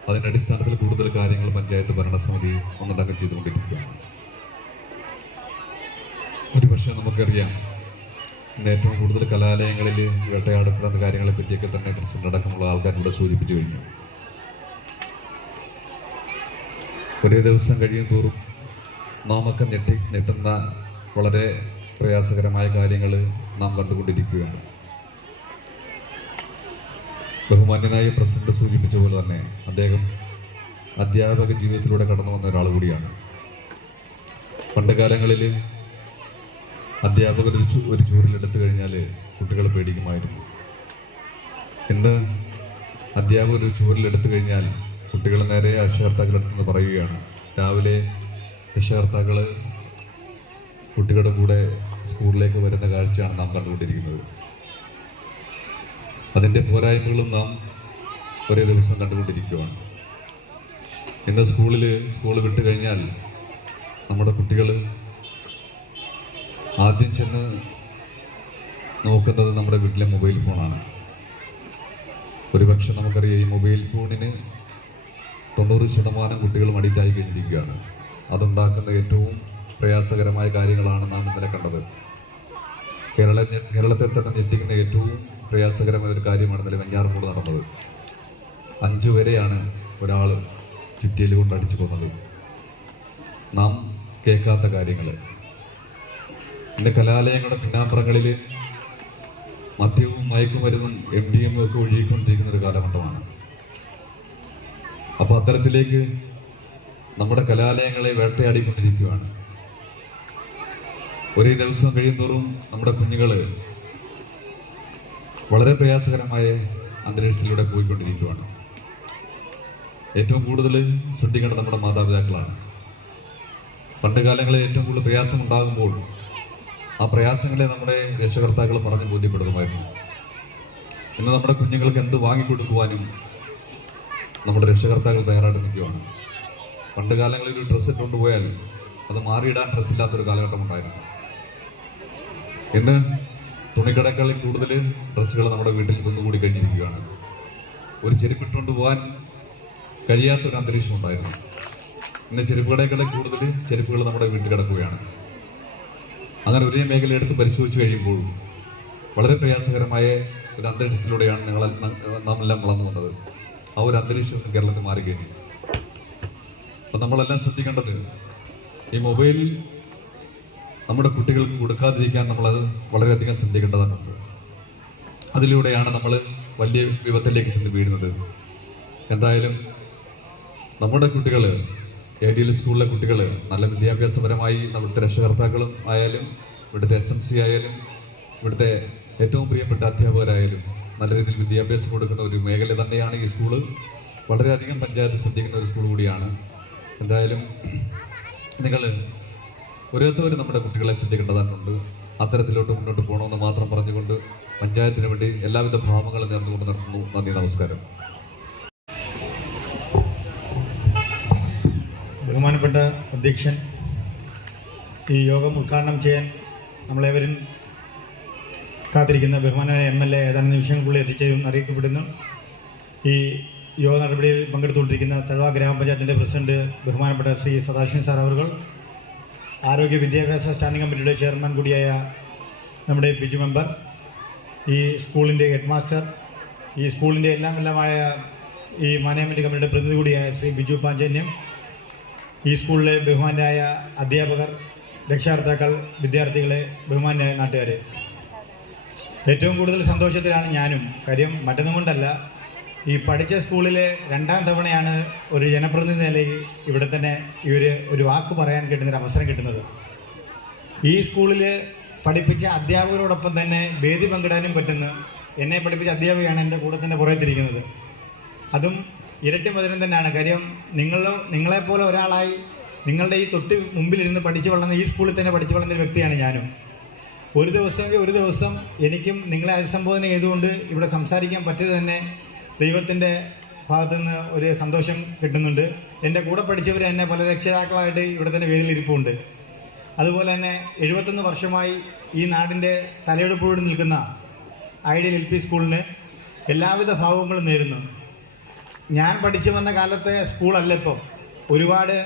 അതിൻ്റെ അടിസ്ഥാനത്തിൽ കൂടുതൽ കാര്യങ്ങൾ പഞ്ചായത്ത് ഭരണസമിതി ഒന്നടങ്കം ചെയ്തുകൊണ്ടിരിക്കുകയാണ്. ഒരുപക്ഷെ നമുക്കറിയാം, ഇന്ന് ഏറ്റവും കൂടുതൽ കലാലയങ്ങളിൽ വേട്ടയാടപ്പെടുന്ന കാര്യങ്ങളെ പറ്റിയൊക്കെ തന്നെ പ്രസിഡന്റ് അടക്കമുള്ള ആൾക്കാരിലൂടെ സൂചിപ്പിച്ചു കഴിഞ്ഞു. ഒരേ ദിവസം കഴിയും തോറും നാമൊക്കെ ഞെട്ടുന്ന വളരെ പ്രയാസകരമായ കാര്യങ്ങൾ നാം കണ്ടുകൊണ്ടിരിക്കുകയാണ്. ബഹുമാന്യനായ പ്രസിഡന്റ് സൂചിപ്പിച്ച പോലെ തന്നെ അദ്ദേഹം അധ്യാപക ജീവിതത്തിലൂടെ കടന്നു വന്ന ഒരാൾ കൂടിയാണ്. പണ്ട് കാലങ്ങളിൽ അധ്യാപകർ ഒരു ചൂരിലെടുത്തു കഴിഞ്ഞാൽ കുട്ടികൾ പേടിക്കുമായിരുന്നു. ഇന്ന് അധ്യാപകർ ഒരു ചൂരിലെടുത്തു കഴിഞ്ഞാൽ കുട്ടികൾ നേരെ രക്ഷകർത്താക്കളെടുത്തെന്ന് പറയുകയാണ്. രാവിലെ രക്ഷകർത്താക്കൾ കുട്ടികളുടെ കൂടെ സ്കൂളിലേക്ക് വരുന്ന കാഴ്ചയാണ് നാം കണ്ടുകൊണ്ടിരിക്കുന്നത്. അതിൻ്റെ പോരായ്മകളും നാം ഒരേ ദിവസം കണ്ടുകൊണ്ടിരിക്കുകയാണ്. ഇന്ന് സ്കൂൾ വിട്ട് കഴിഞ്ഞാൽ നമ്മുടെ കുട്ടികൾ ആദ്യം ചെന്ന് നോക്കുന്നത് നമ്മുടെ വീട്ടിലെ മൊബൈൽ ഫോണാണ്. ഒരുപക്ഷെ നമുക്കറിയാം, ഈ മൊബൈൽ ഫോണിന് 90% കുട്ടികളും അഡിക്റ്റായി കഴിഞ്ഞിരിക്കുകയാണ്. അതുണ്ടാക്കുന്ന ഏറ്റവും പ്രയാസകരമായ കാര്യങ്ങളാണ് നാം ഇന്നലെ കണ്ടത്. കേരളത്തെ തന്നെ ഞെട്ടിക്കുന്ന ഏറ്റവും പ്രയാസകരമായ ഒരു കാര്യമാണ് ഇന്നലെ വെഞ്ഞാറമൂട് നടന്നത്. 5 പേരെയാണ് ഒരാൾ ചുറ്റിയിൽ കൊണ്ട് അടിച്ചു കൊന്നത്. നാം കേൾക്കാത്ത കാര്യങ്ങൾ. ഇന്ന് കലാലയങ്ങളുടെ പിന്നാമ്പുറങ്ങളിൽ മദ്യവും മയക്കുമരുന്നും MDMA ഒക്കെ ഒഴുകിക്കൊണ്ടിരിക്കുന്ന ഒരു കാലഘട്ടമാണ്. അപ്പോൾ അത്തരത്തിലേക്ക് നമ്മുടെ കലാലയങ്ങളെ വേട്ടയാടിക്കൊണ്ടിരിക്കുകയാണ്. ഒരേ ദിവസം കഴിയുന്തോറും നമ്മുടെ കുഞ്ഞുങ്ങൾ വളരെ പ്രയാസകരമായ അന്തരീക്ഷത്തിലൂടെ പോയിക്കൊണ്ടിരിക്കുകയാണ്. ഏറ്റവും കൂടുതൽ ശ്രദ്ധിക്കേണ്ടത് നമ്മുടെ മാതാപിതാക്കളാണ്. പണ്ട് കാലങ്ങളിൽ ഏറ്റവും കൂടുതൽ പ്രയാസമുണ്ടാകുമ്പോൾ ആ പ്രയാസങ്ങളെ നമ്മുടെ രക്ഷകർത്താക്കൾ പറഞ്ഞ് ബോധ്യപ്പെടുത്തുമായിരുന്നു. ഇന്ന് നമ്മുടെ കുഞ്ഞുങ്ങൾക്ക് എന്ത് വാങ്ങിക്കൊടുക്കുവാനും നമ്മുടെ രക്ഷകർത്താക്കൾ തയ്യാറായിട്ട് നിൽക്കുകയാണ്. പണ്ട് കാലങ്ങളിൽ ഒരു ഡ്രസ്സ് ഇട്ടുകൊണ്ട് പോയാൽ അത് മാറിയിടാൻ ഡ്രസ്സില്ലാത്തൊരു കാലഘട്ടം ഉണ്ടായിരുന്നു. ഇന്ന് തുണിക്കടകളിൽ കൂടുതൽ ഡ്രസ്സുകൾ നമ്മുടെ വീട്ടിൽ കുന്നുകൂടി കഴിഞ്ഞിരിക്കുകയാണ്. ഒരു ചെരുപ്പിട്ടുകൊണ്ട് പോകാൻ കഴിയാത്തൊരു അന്തരീക്ഷം ഉണ്ടായിരുന്നു. ഇന്ന് ചെരുപ്പ് കടകളിൽ കൂടുതൽ ചെരുപ്പുകൾ നമ്മുടെ വീട്ടിൽ കിടക്കുകയാണ്. അങ്ങനെ ഒരേ മേഖല എടുത്ത് പരിശോധിച്ച് കഴിയുമ്പോൾ വളരെ പ്രയാസകരമായ ഒരു അന്തരീക്ഷത്തിലൂടെയാണ് നാം എല്ലാം വളർന്നു വന്നത്. ആ ഒരു അന്തരീക്ഷം കേരളത്തിൽ മാറിക്കഴിഞ്ഞു. അപ്പം നമ്മളെല്ലാം ശ്രദ്ധിക്കേണ്ടത്, ഈ മൊബൈൽ നമ്മുടെ കുട്ടികൾക്ക് കൊടുക്കാതിരിക്കാൻ നമ്മളത് വളരെയധികം ശ്രദ്ധിക്കേണ്ടതാണുണ്ട്. അതിലൂടെയാണ് നമ്മൾ വലിയ വിപത്തിലേക്ക് ചെന്ന് വീഴുന്നത്. എന്തായാലും നമ്മുടെ കുട്ടികൾ, ADL സ്കൂളിലെ കുട്ടികൾ നല്ല വിദ്യാഭ്യാസപരമായി ഇവിടുത്തെ രക്ഷകർത്താക്കളും ആയാലും ഇവിടുത്തെ SMC ആയാലും ഇവിടുത്തെ ഏറ്റവും പ്രിയപ്പെട്ട അധ്യാപകരായാലും നല്ല രീതിയിൽ വിദ്യാഭ്യാസം കൊടുക്കുന്ന ഒരു മേഖല തന്നെയാണ് ഈ സ്കൂള്. വളരെയധികം പഞ്ചായത്ത് ശ്രദ്ധിക്കുന്ന ഒരു സ്കൂൾ കൂടിയാണ്. എന്തായാലും നിങ്ങൾ ഓരോരുത്തരും നമ്മുടെ കുട്ടികളെ ശ്രദ്ധിക്കേണ്ടതായിട്ടുണ്ട്. അത്തരത്തിലോട്ട് മുന്നോട്ട് പോകണമെന്ന് മാത്രം പറഞ്ഞുകൊണ്ട് പഞ്ചായത്തിന് വേണ്ടി എല്ലാവിധ ഭാവങ്ങളും നേർന്നുകൊണ്ട് നിർത്തുന്നു. നന്ദി, നമസ്കാരം. ബഹുമാനപ്പെട്ട അധ്യക്ഷൻ, ഈ യോഗം ഉദ്ഘാടനം ചെയ്യാൻ നമ്മളേവരും കാത്തിരിക്കുന്ന ബഹുമാനായ MLA ഏതാനും നിമിഷങ്ങൾക്കുള്ളിൽ എത്തിച്ചേരും അറിയിക്കപ്പെടുന്നു. ഈ യോഗ നടപടിയിൽ പങ്കെടുത്തുകൊണ്ടിരിക്കുന്ന തഴവ ഗ്രാമപഞ്ചായത്തിൻ്റെ പ്രസിഡന്റ് ബഹുമാനപ്പെട്ട ശ്രീ സദാശിവൻ സാർ അവർ, ആരോഗ്യ വിദ്യാഭ്യാസ സ്റ്റാൻഡിംഗ് കമ്മിറ്റിയുടെ ചെയർമാൻ കൂടിയായ നമ്മുടെ ബിജു മെമ്പർ, ഈ സ്കൂളിൻ്റെ ഹെഡ് മാസ്റ്റർ, ഈ സ്കൂളിൻ്റെ എല്ലാമായ ഈ മാനേജ്മെൻറ്റ് കമ്മിറ്റിയുടെ പ്രതിനിധി കൂടിയായ ശ്രീ ബിജു പാഞ്ചന്യം, ഈ സ്കൂളിലെ ബഹുമാനായ അധ്യാപകർ, രക്ഷകർത്താക്കൾ, വിദ്യാർത്ഥികളെ, ബഹുമാനായ നാട്ടുകാരെ, ഏറ്റവും കൂടുതൽ സന്തോഷത്തിലാണ് ഞാനും. കാര്യം മറ്റൊന്നും കൊണ്ടല്ല, ഈ പഠിച്ച സ്കൂളിലെ 2ാം തവണയാണ് ഒരു ജനപ്രതിനിധി നിലയിൽ ഇവിടെ തന്നെ ഒരു വാക്ക് പറയാൻ കിട്ടുന്നൊരു അവസരം കിട്ടുന്നത്. ഈ സ്കൂളിൽ പഠിപ്പിച്ച അധ്യാപകരോടൊപ്പം തന്നെ വേദി പങ്കിടാനും പറ്റുന്ന എന്നെ പഠിപ്പിച്ച അധ്യാപകയാണ് എൻ്റെ കൂടെ തന്നെ പുറത്തിരിക്കുന്നത്. അതും ഇരട്ടി മധുരം തന്നെയാണ്. കാര്യം നിങ്ങളെപ്പോലെ ഒരാളായി നിങ്ങളുടെ ഈ തൊട്ട് മുമ്പിലിരുന്ന് പഠിച്ചു വളർന്ന, ഈ സ്കൂളിൽ തന്നെ പഠിച്ചു വളർന്ന ഒരു വ്യക്തിയാണ് ഞാനും. ഒരു ദിവസം എനിക്കും നിങ്ങളെ അഭിസംബോധന ചെയ്തുകൊണ്ട് ഇവിടെ സംസാരിക്കാൻ പറ്റിയത് തന്നെ ദൈവത്തിൻ്റെ ഭാഗത്തു നിന്ന് ഒരു സന്തോഷം കിട്ടുന്നുണ്ട്. എൻ്റെ കൂടെ പഠിച്ചവർ തന്നെ പല രക്ഷിതാക്കളായിട്ട് ഇവിടെ തന്നെ വേദിയിലിരിപ്പുണ്ട്. അതുപോലെ തന്നെ 71 വർഷമായി ഈ നാടിൻ്റെ തലയെടുപ്പോട് നിൽക്കുന്ന ഐഡിയൽ LP സ്കൂളിന് എല്ലാവിധ ഭാവങ്ങളും നേരുന്നു. ഞാൻ പഠിച്ചു വന്ന കാലത്തെ സ്കൂളല്ല ഇപ്പം. ഒരുപാട്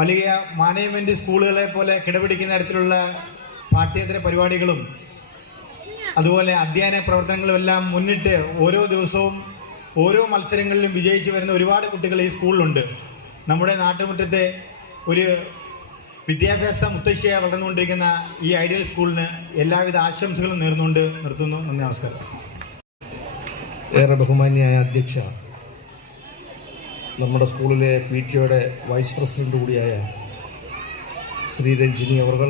വലിയ മാനേജ്മെൻറ്റ് സ്കൂളുകളെ പോലെ കിടപിടിക്കുന്ന തരത്തിലുള്ള പാഠ്യേതര പരിപാടികളും അതുപോലെ അധ്യയന പ്രവർത്തനങ്ങളും എല്ലാം മുന്നിട്ട് ഓരോ ദിവസവും ഓരോ മത്സരങ്ങളിലും വിജയിച്ചു വരുന്ന ഒരുപാട് കുട്ടികൾ ഈ സ്കൂളിലുണ്ട്. നമ്മുടെ നാട്ടുമുറ്റത്തെ ഒരു വിദ്യാഭ്യാസ മുത്തശ്ശിയായി വളർന്നുകൊണ്ടിരിക്കുന്ന ഈ ഐഡിയൽ സ്കൂളിന് എല്ലാവിധ ആശംസകളും നേർന്നുകൊണ്ട് നിർത്തുന്നു. നന്ദി, നമസ്കാരം. ഏറെ ബഹുമാന്യായ അധ്യക്ഷ, നമ്മുടെ സ്കൂളിലെ PTOയുടെ വൈസ് പ്രസിഡന്റ് കൂടിയായ ശ്രീ രഞ്ജിനി അവർ,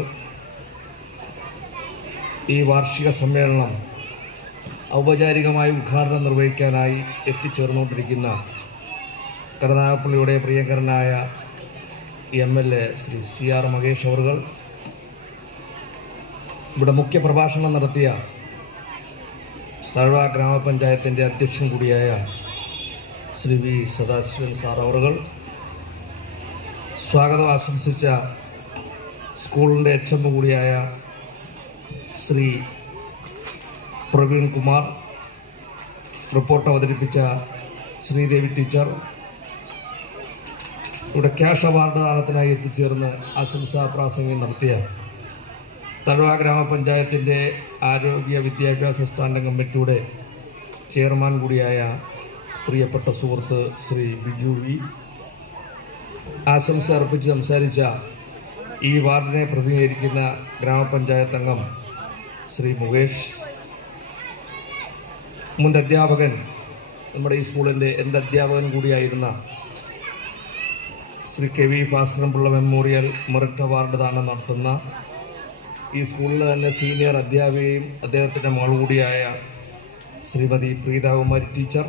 ഈ വാർഷിക സമ്മേളനം ഔപചാരികമായി ഉദ്ഘാടനം നിർവഹിക്കാനായി എത്തിച്ചേർന്നുകൊണ്ടിരിക്കുന്ന കരുനാഗപ്പള്ളിയുടെ പ്രിയങ്കരനായ MLA ശ്രീ CR മഹേഷ് അവർ, ഇവിടെ മുഖ്യപ്രഭാഷണം നടത്തിയ തഴവ ഗ്രാമപഞ്ചായത്തിൻ്റെ അധ്യക്ഷൻ കൂടിയായ ശ്രീ V സദാശിവൻ സാർ അവർ, സ്വാഗതം ആശംസിച്ച സ്കൂളിൻ്റെ HM കൂടിയായ ശ്രീ പ്രവീൺ കുമാർ, റിപ്പോർട്ട് അവതരിപ്പിച്ച ശ്രീദേവി ടീച്ചർ, ഇവിടെ ക്യാഷ് അവാർഡ് ദാനത്തിനായി എത്തിച്ചേർന്ന് ആശംസാ പ്രാസംഗികം നടത്തിയ തഴവ ഗ്രാമപഞ്ചായത്തിൻ്റെ ആരോഗ്യ വിദ്യാഭ്യാസ സ്റ്റാൻഡിംഗ് കമ്മിറ്റിയുടെ ചെയർമാൻ കൂടിയായ പ്രിയപ്പെട്ട സുഹൃത്ത് ശ്രീ ബിജു V, ആശംസ അർപ്പിച്ച് സംസാരിച്ച ഈ വാർഡിനെ പ്രതിനിധീകരിക്കുന്ന ഗ്രാമപഞ്ചായത്ത് അംഗം ശ്രീ മുകേഷ്, മുൻ അധ്യാപകൻ, നമ്മുടെ ഈ സ്കൂളിൻ്റെ എൻ്റെ അധ്യാപകൻ കൂടിയായിരുന്ന Shri KV Bhaskaranpillai memorial merit award ദാനം നടത്തുന്ന ഈ സ്കൂളിലെ തന്നെ സീനിയർ അധ്യാപികയും അദ്ദേഹത്തിൻ്റെ മകൾ കൂടിയായ ശ്രീമതി പ്രീതാകുമാരി ടീച്ചർ,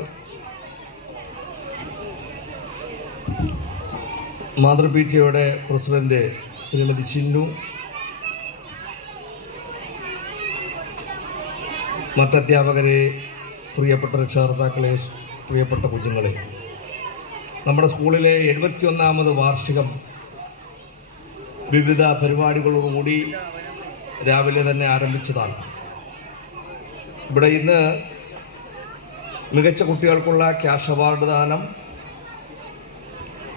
മാതൃ PTOയുടെ പ്രസിഡന്റ് ശ്രീമതി ചിന്നു, മറ്റധ്യാപകരെ, പ്രിയപ്പെട്ട രക്ഷകർത്താക്കളെ, പ്രിയപ്പെട്ട കുഞ്ഞുങ്ങളെ, നമ്മുടെ സ്കൂളിലെ 71ാമത് വാർഷികം വിവിധ പരിപാടികളോടുകൂടി രാവിലെ തന്നെ ആരംഭിച്ചതാണ്. ഇവിടെ ഇന്ന് മികച്ച കുട്ടികൾക്കുള്ള ക്യാഷ് അവാർഡ് ദാനം,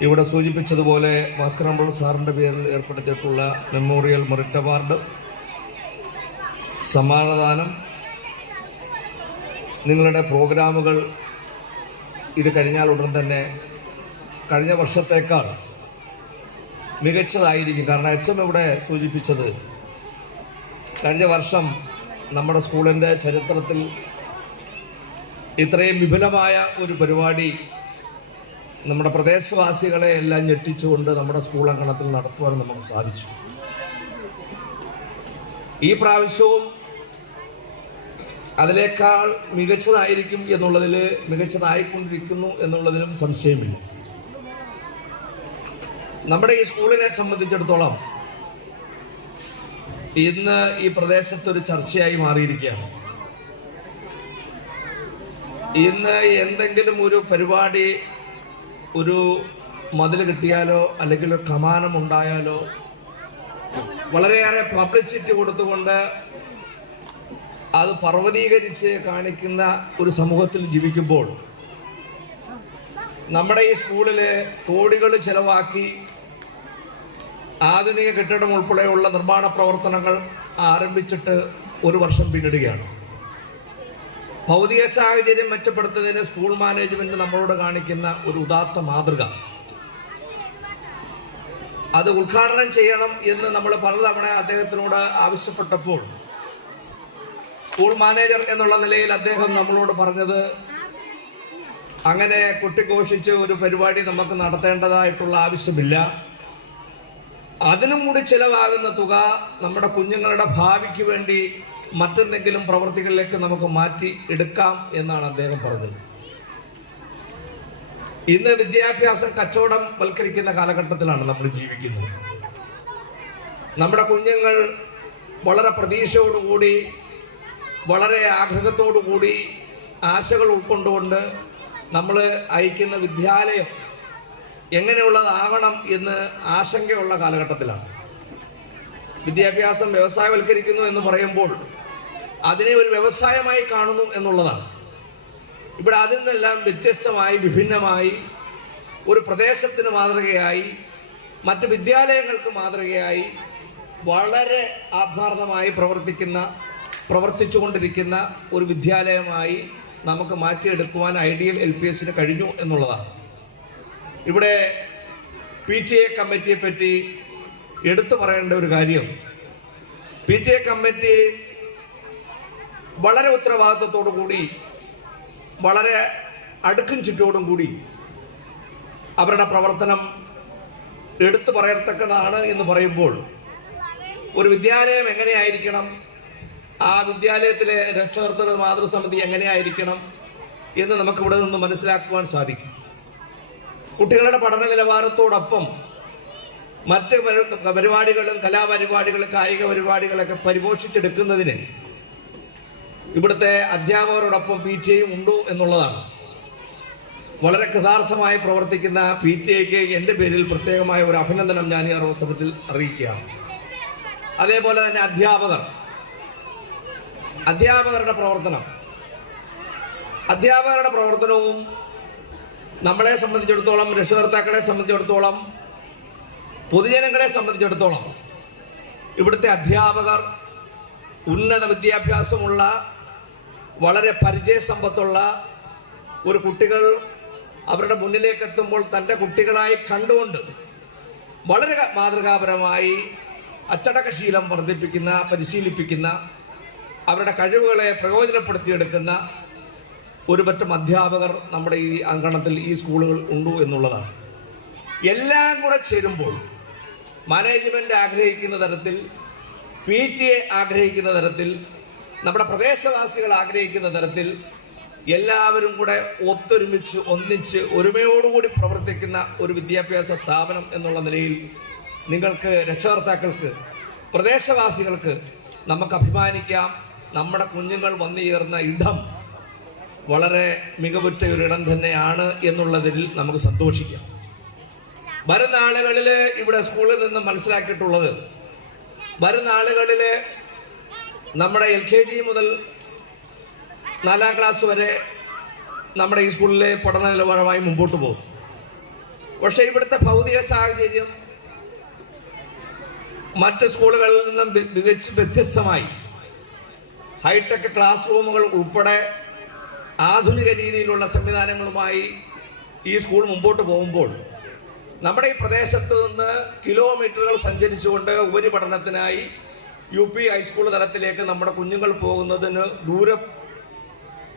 ഇവിടെ സൂചിപ്പിച്ചതുപോലെ ഭാസ്കരൻപിള്ള സാറിൻ്റെ പേരിൽ ഏർപ്പെടുത്തിയിട്ടുള്ള മെമ്മോറിയൽ മെറിറ്റ് അവാർഡ്, സമ്മാനദാനം, നിങ്ങളുടെ പ്രോഗ്രാമുകൾ ഇത് കഴിഞ്ഞാൽ ഉടൻ തന്നെ കഴിഞ്ഞ വർഷത്തേക്കാൾ മികച്ചതായിരിക്കും. കാരണം HM ഇവിടെ സൂചിപ്പിച്ചത് കഴിഞ്ഞ വർഷം നമ്മുടെ സ്കൂളിൻ്റെ ചരിത്രത്തിൽ ഇത്രയും വിപുലമായ ഒരു പരിപാടി നമ്മുടെ പ്രദേശവാസികളെ എല്ലാം ഞെട്ടിച്ചുകൊണ്ട് നമ്മുടെ സ്കൂൾ അങ്കണത്തിൽ നടത്തുവാൻ നമുക്ക് സാധിച്ചു. ഈ പ്രാവശ്യവും അതിനേക്കാൾ മികച്ചതായിരിക്കും എന്നുള്ളതിൽ, മികച്ചതായിക്കൊണ്ടിരിക്കുന്നു എന്നുള്ളതിലും സംശയമില്ല. നമ്മുടെ ഈ സ്കൂളിനെ സംബന്ധിച്ചിടത്തോളം ഇന്ന് ഈ പ്രദേശത്തൊരു ചർച്ചയായി മാറിയിരിക്കുകയാണ്. ഇന്ന് എന്തെങ്കിലും ഒരു പരിപാടി, ഒരു മതിൽ കിട്ടിയാലോ അല്ലെങ്കിൽ ഒരു കമാനം ഉണ്ടായാലോ വളരെയേറെ പബ്ലിസിറ്റി കൊടുത്തുകൊണ്ട് അത് പർവ്വതീകരിച്ച് കാണിക്കുന്ന ഒരു സമൂഹത്തിൽ ജീവിക്കുമ്പോൾ നമ്മുടെ ഈ സ്കൂളിൽ കോടികൾ ചെലവാക്കി ആധുനിക കെട്ടിടം ഉൾപ്പെടെയുള്ള നിർമ്മാണ പ്രവർത്തനങ്ങൾ ആരംഭിച്ചിട്ട് ഒരു വർഷം പിന്നിടുകയാണ്. ഭൗതിക സാഹചര്യം മെച്ചപ്പെടുത്തുന്നതിന് സ്കൂൾ മാനേജ്മെന്റ് നമ്മളോട് കാണിക്കുന്ന ഒരു ഉദാത്ത മാതൃക, അത് ഉദ്ഘാടനം ചെയ്യണം എന്ന് നമ്മൾ പലതവണ അദ്ദേഹത്തിനോട് ആവശ്യപ്പെട്ടപ്പോൾ സ്കൂൾ മാനേജർ എന്നുള്ള നിലയിൽ അദ്ദേഹം നമ്മളോട് പറഞ്ഞത്, അങ്ങനെ കൊട്ടിഘോഷിച്ച് ഒരു പരിപാടി നമുക്ക് നടത്തേണ്ടതായിട്ടുള്ള ആവശ്യമില്ല, അതിനും കൂടി ചിലവാകുന്ന തുക നമ്മുടെ കുഞ്ഞുങ്ങളുടെ ഭാവിക്ക് വേണ്ടി മറ്റെന്തെങ്കിലും പ്രവൃത്തികളിലേക്ക് നമുക്ക് മാറ്റി എടുക്കാം എന്നാണ് അദ്ദേഹം പറഞ്ഞത്. ഇന്ന് വിദ്യാഭ്യാസം കച്ചവടം വൽക്കരിക്കുന്ന കാലഘട്ടത്തിലാണ് നമ്മൾ ജീവിക്കുന്നത്. നമ്മുടെ കുഞ്ഞുങ്ങൾ വളരെ പ്രതീക്ഷയോടുകൂടി, വളരെ ആഗ്രഹത്തോടുകൂടി, ആശകൾ ഉൾക്കൊണ്ടുകൊണ്ട് നമ്മൾ അയക്കുന്ന വിദ്യാലയം എങ്ങനെയുള്ളതാകണം എന്ന് ആശങ്കയുള്ള കാലഘട്ടത്തിലാണ്. വിദ്യാഭ്യാസം വ്യവസായവൽക്കരിക്കുന്നു എന്ന് പറയുമ്പോൾ അതിനെ ഒരു വ്യവസായമായി കാണുന്നു എന്നുള്ളതാണ്. ഇവിടെ അതിൽ നിന്നെല്ലാം വ്യത്യസ്തമായി, വിഭിന്നമായി, ഒരു പ്രദേശത്തിന് മാതൃകയായി, മറ്റ് വിദ്യാലയങ്ങൾക്ക് മാതൃകയായി, വളരെ ആത്മാർത്ഥമായി പ്രവർത്തിച്ചുകൊണ്ടിരിക്കുന്ന ഒരു വിദ്യാലയമായി നമുക്ക് മാറ്റിയെടുക്കുവാൻ ഐഡിയൽ LPS കഴിഞ്ഞു എന്നുള്ളതാണ്. ഇവിടെ PTA കമ്മിറ്റിയെ പറ്റി എടുത്തു പറയേണ്ട ഒരു കാര്യം, PTA കമ്മിറ്റി വളരെ ഉത്തരവാദിത്വത്തോടു കൂടി, വളരെ അടുക്കും ചിട്ടോടും കൂടി അവരുടെ പ്രവർത്തനം എടുത്തു പറയത്തക്കതാണ് എന്ന് പറയുമ്പോൾ, ഒരു വിദ്യാലയം എങ്ങനെയായിരിക്കണം, ആ വിദ്യാലയത്തിലെ രക്ഷകർത്തൃ മാതൃസമിതി എങ്ങനെയായിരിക്കണം എന്ന് നമുക്കിവിടെ നിന്ന് മനസ്സിലാക്കുവാൻ സാധിക്കും. കുട്ടികളുടെ പഠന നിലവാരത്തോടൊപ്പം മറ്റ് പരിപാടികളും, കലാപരിപാടികളും, കായിക പരിപാടികളൊക്കെ പരിപോഷിച്ചെടുക്കുന്നതിന് ഇവിടുത്തെ അധ്യാപകരോടൊപ്പം PTAയും ഉണ്ടോ എന്നുള്ളതാണ്. വളരെ കൃതാർത്ഥമായി പ്രവർത്തിക്കുന്ന PTAയ്ക്ക് എൻ്റെ പേരിൽ പ്രത്യേകമായ ഒരു അഭിനന്ദനം ഞാൻ ഈ അവസരത്തിൽ അറിയിക്കുകയാണ്. അതേപോലെ തന്നെ അധ്യാപകരുടെ പ്രവർത്തനവും നമ്മളെ സംബന്ധിച്ചിടത്തോളം, രക്ഷകർത്താക്കളെ സംബന്ധിച്ചിടത്തോളം, പൊതുജനങ്ങളെ സംബന്ധിച്ചിടത്തോളം ഇവിടുത്തെ അധ്യാപകർ ഉന്നത വിദ്യാഭ്യാസമുള്ള, വളരെ പരിചയസമ്പത്തുള്ള ഒരു കുട്ടികൾ അവരുടെ മുന്നിലേക്ക് എത്തുമ്പോൾ തൻ്റെ കുട്ടികളായി കണ്ടുകൊണ്ട് വളരെ മാതൃകാപരമായി അച്ചടക്കശീലം പരിശീലിപ്പിക്കുന്ന, അവരുടെ കഴിവുകളെ പ്രയോജനപ്പെടുത്തിയെടുക്കുന്ന ഒരു പറ്റം അധ്യാപകർ നമ്മുടെ ഈ അങ്കണത്തിൽ, ഈ സ്കൂളുകൾ ഉണ്ട് എന്നുള്ളതാണ്. എല്ലാം കൂടെ ചേരുമ്പോൾ മാനേജ്മെൻറ്റ് ആഗ്രഹിക്കുന്ന തരത്തിൽ, PTA ആഗ്രഹിക്കുന്ന തരത്തിൽ, നമ്മുടെ പ്രദേശവാസികൾ ആഗ്രഹിക്കുന്ന തരത്തിൽ എല്ലാവരും കൂടെ ഒന്നിച്ച് ഒരുമയോടുകൂടി പ്രവർത്തിക്കുന്ന ഒരു വിദ്യാഭ്യാസ സ്ഥാപനം എന്നുള്ള നിലയിൽ നിങ്ങൾക്ക്, രക്ഷകർത്താക്കൾക്ക്, പ്രദേശവാസികൾക്ക് നമുക്ക് അഭിമാനിക്കാം. നമ്മുടെ കുഞ്ഞുങ്ങൾ വന്നു ചേർന്ന ഇടം വളരെ മികവുറ്റ ഒരിടം തന്നെയാണ് എന്നുള്ളതിൽ നമുക്ക് സന്തോഷിക്കാം. വരുന്ന ആളുകളിൽ ഇവിടെ സ്കൂളിൽ നിന്ന് മനസ്സിലാക്കിയിട്ടുള്ളത്, വരുന്ന ആളുകളിൽ നമ്മുടെ LKG മുതൽ 4ാം ക്ലാസ് വരെ നമ്മുടെ ഈ സ്കൂളിലെ പഠന നിലവാരമായി മുമ്പോട്ട് പോകും. പക്ഷേ ഇവിടുത്തെ ഭൗതിക സാഹചര്യം മറ്റ് സ്കൂളുകളിൽ നിന്നും വ്യത്യസ്തമായി ഹൈടെക് ക്ലാസ് റൂമുകൾ ഉൾപ്പെടെ ആധുനിക രീതിയിലുള്ള സംവിധാനങ്ങളുമായി ഈ സ്കൂൾ മുമ്പോട്ട് പോകുമ്പോൾ നമ്മുടെ ഈ പ്രദേശത്ത് നിന്ന് കിലോമീറ്ററുകൾ സഞ്ചരിച്ചുകൊണ്ട് ഉപരിപഠനത്തിനായി UP ഹൈസ്കൂൾ തലത്തിലേക്ക് നമ്മുടെ കുഞ്ഞുങ്ങൾ പോകുന്നതിന് ദൂരം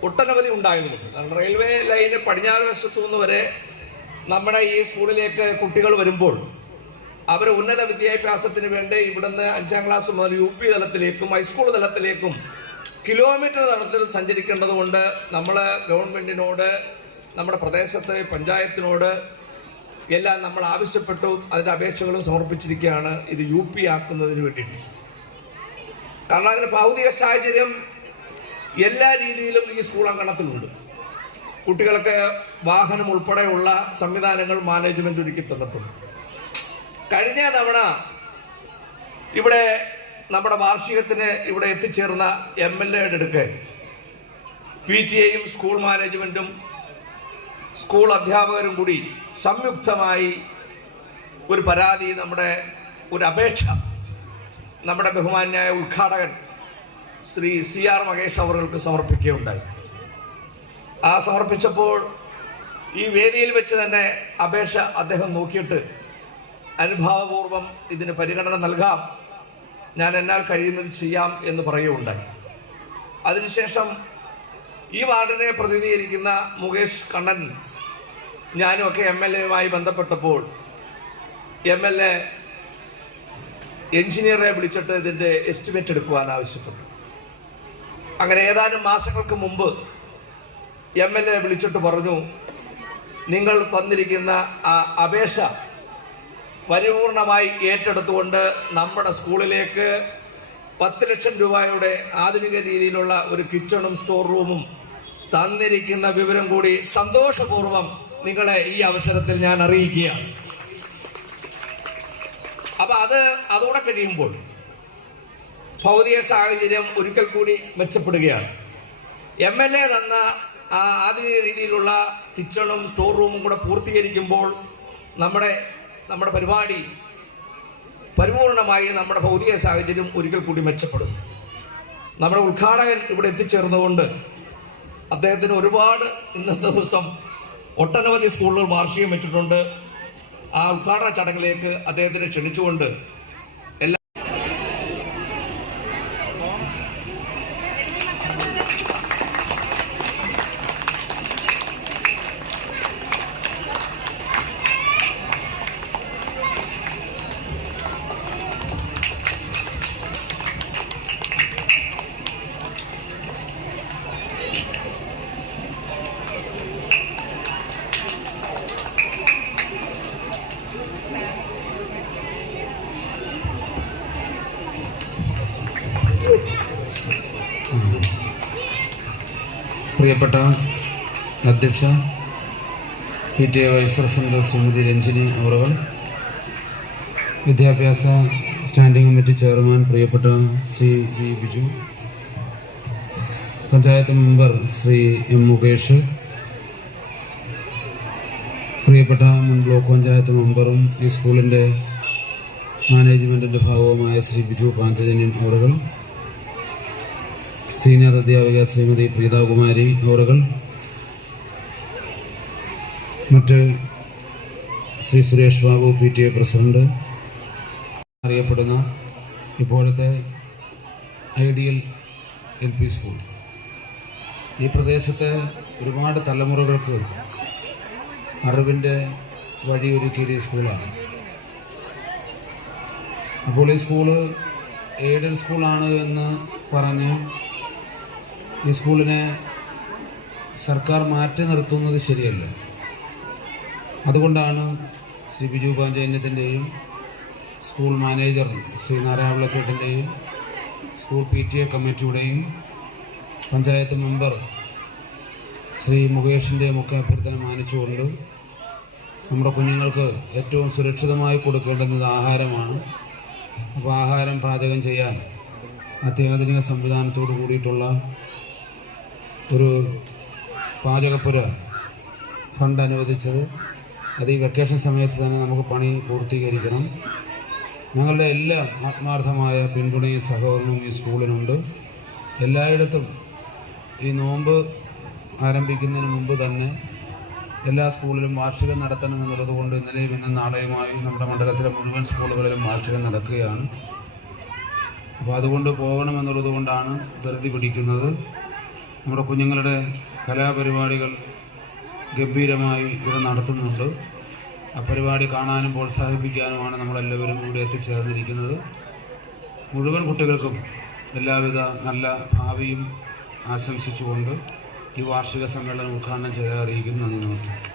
ഒട്ടനവധി ഉണ്ടായതുകൊണ്ട്, കാരണം റെയിൽവേ ലൈന് പടിഞ്ഞാറ് വശത്തു നിന്ന് വരെ നമ്മുടെ ഈ സ്കൂളിലേക്ക് കുട്ടികൾ വരുമ്പോൾ അവർ ഉന്നത വിദ്യാഭ്യാസത്തിന് വേണ്ടി ഇവിടുന്ന് 5ാം ക്ലാസ് മുതൽ UP തലത്തിലേക്കും ഹൈസ്കൂൾ തലത്തിലേക്കും കിലോമീറ്റർ തലത്തിൽ സഞ്ചരിക്കേണ്ടത് കൊണ്ട് നമ്മൾ ഗവൺമെൻറ്റിനോട്, നമ്മുടെ പ്രദേശത്തെ പഞ്ചായത്തിനോട് എല്ലാം നമ്മൾ ആവശ്യപ്പെട്ടു, അതിൻ്റെ അപേക്ഷകളും സമർപ്പിച്ചിരിക്കുകയാണ് ഇത് UP ആക്കുന്നതിന് വേണ്ടിയിട്ട്. കാരണം അതിന് ഭൗതിക സാഹചര്യം എല്ലാ രീതിയിലും ഈ സ്കൂൾ അങ്കണത്തിലുണ്ട്. കുട്ടികൾക്ക് വാഹനം ഉൾപ്പെടെയുള്ള സംവിധാനങ്ങൾ മാനേജ്മെൻറ്റ് ഒരുക്കി തന്നിട്ടുണ്ട്. കഴിഞ്ഞ തവണ ഇവിടെ നമ്മുടെ വാർഷികത്തിന് ഇവിടെ എത്തിച്ചേർന്ന MLAയുടെ അടുക്ക് PTAയും സ്കൂൾ മാനേജ്മെൻറ്റും സ്കൂൾ അധ്യാപകരും കൂടി സംയുക്തമായി ഒരു പരാതി, ഒരു അപേക്ഷ നമ്മുടെ ബഹുമാന്യായ ഉദ്ഘാടകൻ ശ്രീ CR മഹേഷ് അവർക്ക് സമർപ്പിക്കുകയുണ്ടായി. സമർപ്പിച്ചപ്പോൾ ഈ വേദിയിൽ വെച്ച് തന്നെ അപേക്ഷ അദ്ദേഹം നോക്കിയിട്ട് അനുഭാവപൂർവം ഇതിന് പരിഗണന നൽകാം, ഞാൻ എന്നാൽ കഴിയുന്നത് ചെയ്യാം എന്ന് പറയുകയുണ്ടായി. അതിനുശേഷം ഈ വാർഡിനെ പ്രതിനിധീകരിക്കുന്ന മുകേഷ് കണ്ണൻ, ഞാനുമൊക്കെ MLAയുമായി ബന്ധപ്പെട്ടപ്പോൾ MLA എഞ്ചിനീയറെ വിളിച്ചിട്ട് ഇതിൻ്റെ എസ്റ്റിമേറ്റ് എടുക്കുവാൻ ആവശ്യപ്പെട്ടു. അങ്ങനെ ഏതാനും മാസങ്ങൾക്ക് മുമ്പ് MLA വിളിച്ചിട്ട് പറഞ്ഞു, നിങ്ങൾ തന്നിരിക്കുന്ന ആ അപേക്ഷ പരിപൂർണമായി ഏറ്റെടുത്തുകൊണ്ട് നമ്മുടെ സ്കൂളിലേക്ക് 10 ലക്ഷം രൂപയുടെ ആധുനിക രീതിയിലുള്ള ഒരു കിച്ചണും സ്റ്റോർ റൂമും തന്നിരിക്കുന്ന വിവരം കൂടി സന്തോഷപൂർവ്വം നിങ്ങളെ ഈ അവസരത്തിൽ ഞാൻ അറിയിക്കുകയാണ്. അപ്പം അതോടെ കഴിയുമ്പോൾ ഭൗതിക സാഹചര്യം ഒരിക്കൽ കൂടി മെച്ചപ്പെടുകയാണ്. MLA തന്ന ആ ആധുനിക രീതിയിലുള്ള കിച്ചണും സ്റ്റോർ റൂമും കൂടെ പൂർത്തീകരിക്കുമ്പോൾ നമ്മുടെ പരിപാടി പരിപൂർണമായി നമ്മുടെ ഭൗതിക സാഹചര്യം ഒരിക്കൽ കൂടി മെച്ചപ്പെടും. നമ്മുടെ ഉദ്ഘാടകൻ ഇവിടെ എത്തിച്ചേർന്നുകൊണ്ട് അദ്ദേഹത്തിന് ഒരുപാട് ഇന്നത്തെ ദിവസം ഒട്ടനവധി സ്കൂളുകൾ വാർഷികം വെച്ചിട്ടുണ്ട്. ആ ഉദ്ഘാടന ചടങ്ങിലേക്ക് അദ്ദേഹത്തിനെ ക്ഷണിച്ചുകൊണ്ട് പ്രിയപ്പെട്ട അധ്യക്ഷ PTA vice president Shrimati Ranjini അവറുകൾ, വിദ്യാഭ്യാസ സ്റ്റാൻഡിംഗ് കമ്മിറ്റി ചെയർമാൻ പ്രിയപ്പെട്ട Shri V Biju, panchayat member Shri M Mukesh, പ്രിയപ്പെട്ട മുൻ ബ്ലോക്ക് പഞ്ചായത്ത് മെമ്പറും ഈ സ്കൂളിൻ്റെ മാനേജ്മെൻറ്റിൻ്റെ ഭാഗവുമായ ശ്രീ ബിജു പാഞ്ചജന്യം അവറുകൾ, സീനിയർ അധ്യാപിക ശ്രീമതി പ്രീതാകുമാരി അവറുകൾ, മറ്റ് ശ്രീ സുരേഷ് ബാബു PTA പ്രസിഡന്റ്, അറിയപ്പെടുന്ന ഇപ്പോഴത്തെ ഐഡിയൽ LP സ്കൂൾ, ഈ പ്രദേശത്തെ ഒരുപാട് തലമുറകൾക്ക് അറിവിൻ്റെ വഴിയൊരുക്കിയ സ്കൂളാണ്. അപ്പോൾ ഈ സ്കൂള് എയ്ഡഡ് സ്കൂളാണ് എന്ന് പറഞ്ഞ് ഈ സ്കൂളിനെ സർക്കാർ മാറ്റി നിർത്തുന്നത് ശരിയല്ല. അതുകൊണ്ടാണ് ശ്രീ ബിജു പാഞ്ചജന്യത്തിൻ്റെയും സ്കൂൾ മാനേജർ ശ്രീ നാരായണപിള്ളച്ചേട്ടൻ്റെയും സ്കൂൾ PTA കമ്മിറ്റിയുടെയും പഞ്ചായത്ത് മെമ്പർ ശ്രീ മുകേഷിൻ്റെയും ഒക്കെ അഭ്യർത്ഥന മാനിച്ചുകൊണ്ട് നമ്മുടെ കുഞ്ഞുങ്ങൾക്ക് ഏറ്റവും സുരക്ഷിതമായി കൊടുക്കേണ്ടുന്നത് ആഹാരമാണ്. അപ്പോൾ ആഹാരം പാചകം ചെയ്യാൻ അത്യാധുനിക സംവിധാനത്തോട് കൂടിയിട്ടുള്ള ഒരു പാചകപ്പുര ഫണ്ട് അനുവദിച്ചത്, അത് ഈ വെക്കേഷൻ സമയത്ത് തന്നെ നമുക്ക് പണി പൂർത്തീകരിക്കണം. ഞങ്ങളുടെ എല്ലാ ആത്മാർത്ഥമായ പിന്തുണയും സഹകരണവും ഈ സ്കൂളിനുണ്ട്. എല്ലായിടത്തും ഈ നോമ്പ് ആരംഭിക്കുന്നതിന് മുമ്പ് തന്നെ എല്ലാ സ്കൂളിലും വാർഷികം നടത്തണമെന്നുള്ളത് കൊണ്ട് ഇന്നലെയും ഇന്നും നാളെയുമായി നമ്മുടെ മണ്ഡലത്തിലെ മുഴുവൻ സ്കൂളുകളിലും വാർഷികം നടക്കുകയാണ്. അപ്പോൾ അതുകൊണ്ട് പോകണമെന്നുള്ളത് കൊണ്ടാണ് ധൃതി പിടിക്കുന്നത്. നമ്മുടെ കുഞ്ഞുങ്ങളുടെ കലാപരിപാടികൾ ഗംഭീരമായി ഇവിടെ നടത്തുന്നുണ്ട്. ആ പരിപാടി കാണാനും പ്രോത്സാഹിപ്പിക്കാനുമാണ് നമ്മളെല്ലാവരും ഇവിടെ എത്തിച്ചേർന്നിരിക്കുന്നത്. മുഴുവൻ കുട്ടികൾക്കും എല്ലാവിധ നല്ല ഭാവിയും ആശംസിച്ചുകൊണ്ട് ഈ വാർഷിക സമ്മേളനം ഉദ്ഘാടനം ചെയ്ത് അറിയിക്കുന്നു. നന്ദി, നമസ്കാരം.